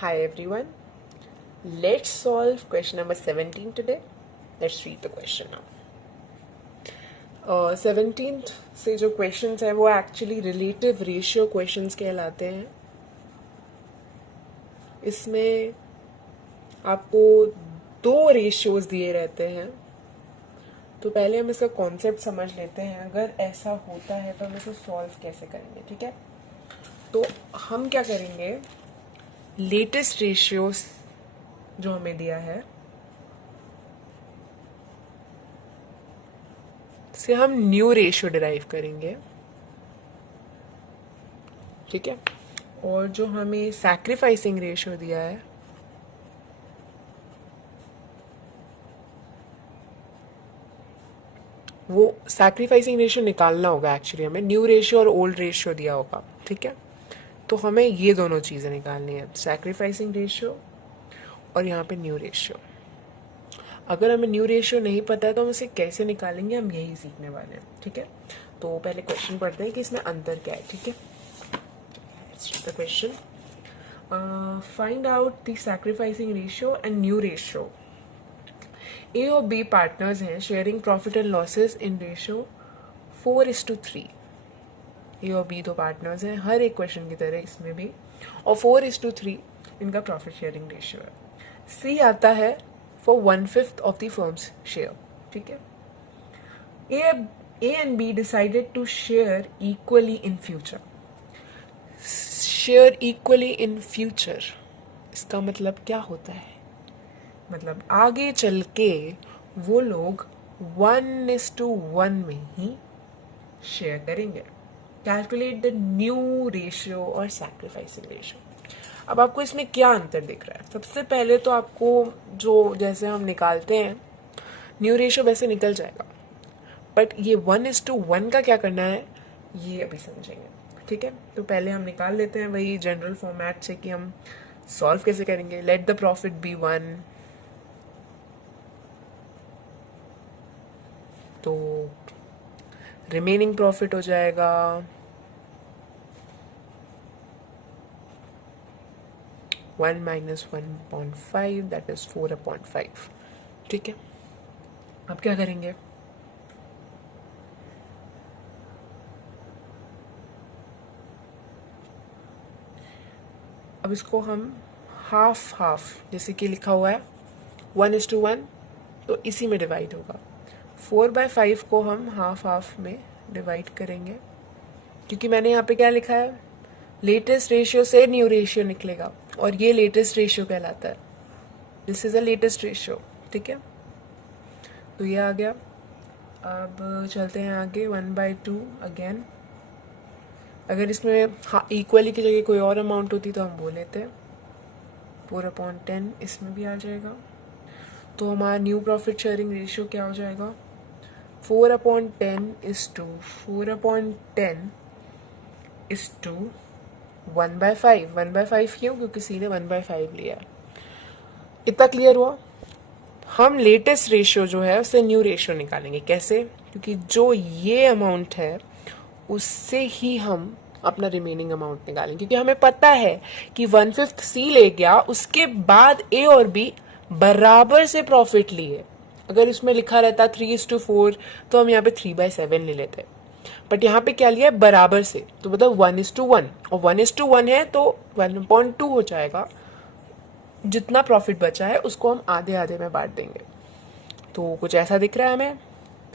Hi everyone. Let's solve question number 17 today. Let's read the question now. 17th से जो questions हैं वो actually relative ratio questions कहलाते हैं. इसमें आपको दो ratios दिए रहते हैं. तो पहले हम इसका कॉन्सेप्ट समझ लेते हैं. अगर ऐसा होता है तो हम इसे सॉल्व कैसे करेंगे, ठीक है. तो हम क्या करेंगे, लेटेस्ट रेशियोस जो हमें दिया है से हम न्यू रेशियो डिराइव करेंगे, ठीक है. और जो हमें सैक्रिफाइसिंग रेशियो दिया है वो सैक्रिफाइसिंग रेशियो निकालना होगा. एक्चुअली हमें न्यू रेशियो और ओल्ड रेशियो दिया होगा, ठीक है. तो हमें ये दोनों चीज़ें निकालनी है, सैक्रिफाइसिंग रेशियो और यहाँ पे न्यू रेशियो. अगर हमें न्यू रेशियो नहीं पता है तो हम इसे कैसे निकालेंगे, हम यही सीखने वाले हैं, ठीक है. तो पहले क्वेश्चन पढ़ते हैं कि इसमें अंतर क्या है, ठीक है. The question, find out the sacrificing ratio and new ratio. A और बी पार्टनर्स हैं, sharing profit and losses in ratio 4:3. A और बी दो पार्टनर्स हैं, हर एक क्वेश्चन की तरह इसमें भी, और 4:3 इनका प्रॉफिट शेयरिंग रेशियो है. सी आता है for 1/5 of the firms share, ठीक है. A and B decided to share equally in future. Share equally in future इसका मतलब क्या होता है, मतलब आगे चल के वो लोग 1:1 में ही शेयर करेंगे. कैलकुलेट द न्यू रेशियो और सैक्रिफाइसिंग रेशियो. अब आपको इसमें क्या अंतर दिख रहा है. सबसे पहले तो आपको जो जैसे हम निकालते हैं न्यू रेशियो वैसे निकल जाएगा, बट ये 1:1 का क्या करना है ये अभी समझेंगे, ठीक है. तो पहले हम निकाल लेते हैं वही जनरल फॉर्मेट से कि हम सॉल्व कैसे करेंगे. Let the profit be 1. तो रिमेनिंग प्रॉफिट हो जाएगा 1 - 1.5, दैट इज 4/5, ठीक है. अब क्या करेंगे, अब इसको हम हाफ हाफ, जैसे कि लिखा हुआ है 1:1, तो इसी में डिवाइड होगा. 4/5 को हम हाफ हाफ में डिवाइड करेंगे, क्योंकि मैंने यहाँ पे क्या लिखा है, लेटेस्ट रेशियो से न्यू रेशियो निकलेगा और ये लेटेस्ट रेशियो कहलाता है. This is a latest ratio, ठीक है. तो ये आ गया. अब चलते हैं आगे. 1/2 अगेन. अगर इसमें हाँ इक्वली की जगह कोई और अमाउंट होती तो हम बोल लेते हैं. 4/10 इसमें भी आ जाएगा. तो हमारा न्यू प्रॉफिट शेयरिंग रेशियो क्या हो जाएगा, 4/10 is to 4/10 is to 1/5. 1/5 क्यों, क्योंकि सी ने 1/5 लिया. इतना क्लियर हुआ. हम लेटेस्ट रेशियो जो है उससे न्यू रेशियो निकालेंगे. कैसे, क्योंकि जो ये अमाउंट है उससे ही हम अपना रिमेनिंग अमाउंट निकालेंगे, क्योंकि हमें पता है कि 1/5 सी ले गया, उसके बाद ए और बी बराबर से प्रॉफिट लिए. अगर इसमें लिखा रहता 3:4 तो हम यहाँ पे 3/7 ले लेते, बट यहाँ पे क्या लिया है, बराबर से. तो मतलब 1:1, और 1:1 है तो 1.2 हो जाएगा. जितना प्रॉफिट बचा है उसको हम आधे आधे में बांट देंगे. तो कुछ ऐसा दिख रहा है हमें,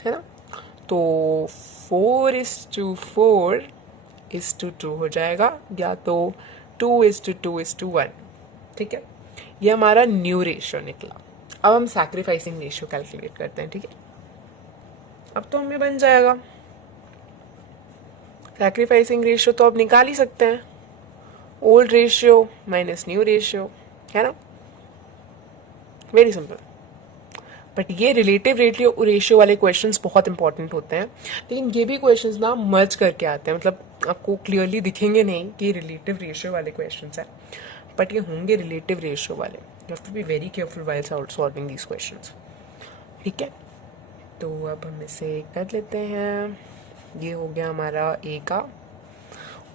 है ना. तो 4:4 2 हो जाएगा, या तो 2:2:1, ठीक है. ये हमारा न्यू रेशियो निकला. अब हम सैक्रिफाइसिंग रेशियो कैलकुलेट करते हैं, ठीक है. अब तो हमें बन जाएगा. सैक्रिफाइसिंग रेशियो तो अब निकाल ही सकते हैं, old ratio minus new ratio, है ना. Very simple. बट ये रिलेटिव रेशियो वाले क्वेश्चंस बहुत इंपॉर्टेंट होते हैं, लेकिन ये भी क्वेश्चंस ना मर्ज करके आते हैं. मतलब आपको क्लियरली दिखेंगे नहीं कि रिलेटिव रेशियो वाले क्वेश्चंस हैं, बट ये होंगे रिलेटिव रेशियो वाले. You have to be very careful while solving these questions, ठीक है. तो अब हम इसे कर लेते हैं. ये हो गया हमारा ए का,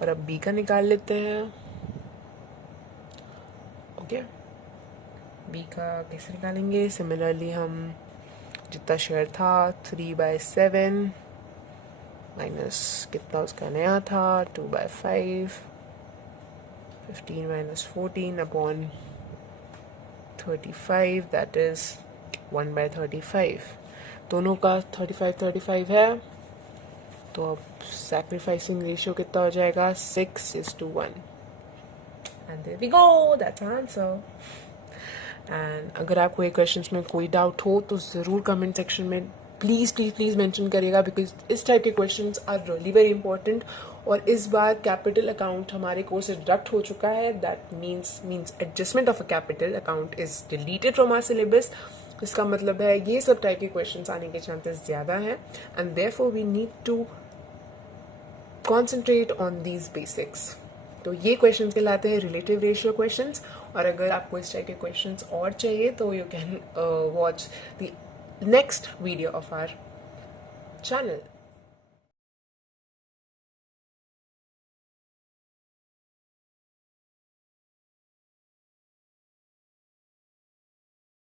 और अब बी का निकाल लेते हैं. ठीक है, बी का कैसे निकालेंगे? सिमिलरली हम जितना शेयर था 3/7 माइनस कितना उसका नया था 2/5, 15 माइनस 14 अपॉन 35, दैट इज 1/35। दोनों का 35 है, तो अब सैक्रिफाइसिंग रेशियो कितना हो जाएगा? 6:1। And there we go, that's answer. And अगर आपको ये क्वेश्चंस में कोई डाउट हो तो ज़रूर कमेंट सेक्शन में प्लीज़ मेंशन करिएगा, बिकॉज इस टाइप के questions are really very important. और इस बार कैपिटल अकाउंट हमारे कोर्स से डिडक्ट हो चुका है, that means adjustment of a capital account is deleted from our syllabus. इसका मतलब है ये सब टाइप के क्वेश्चंस आने के चांसेस ज़्यादा हैं, and therefore we need to concentrate on these basics. तो ये क्वेश्चन कहलाते हैं रिलेटिव रेशियो क्वेश्चंस। और अगर आपको इस टाइप के क्वेश्चंस और चाहिए तो you can watch the next video of our channel.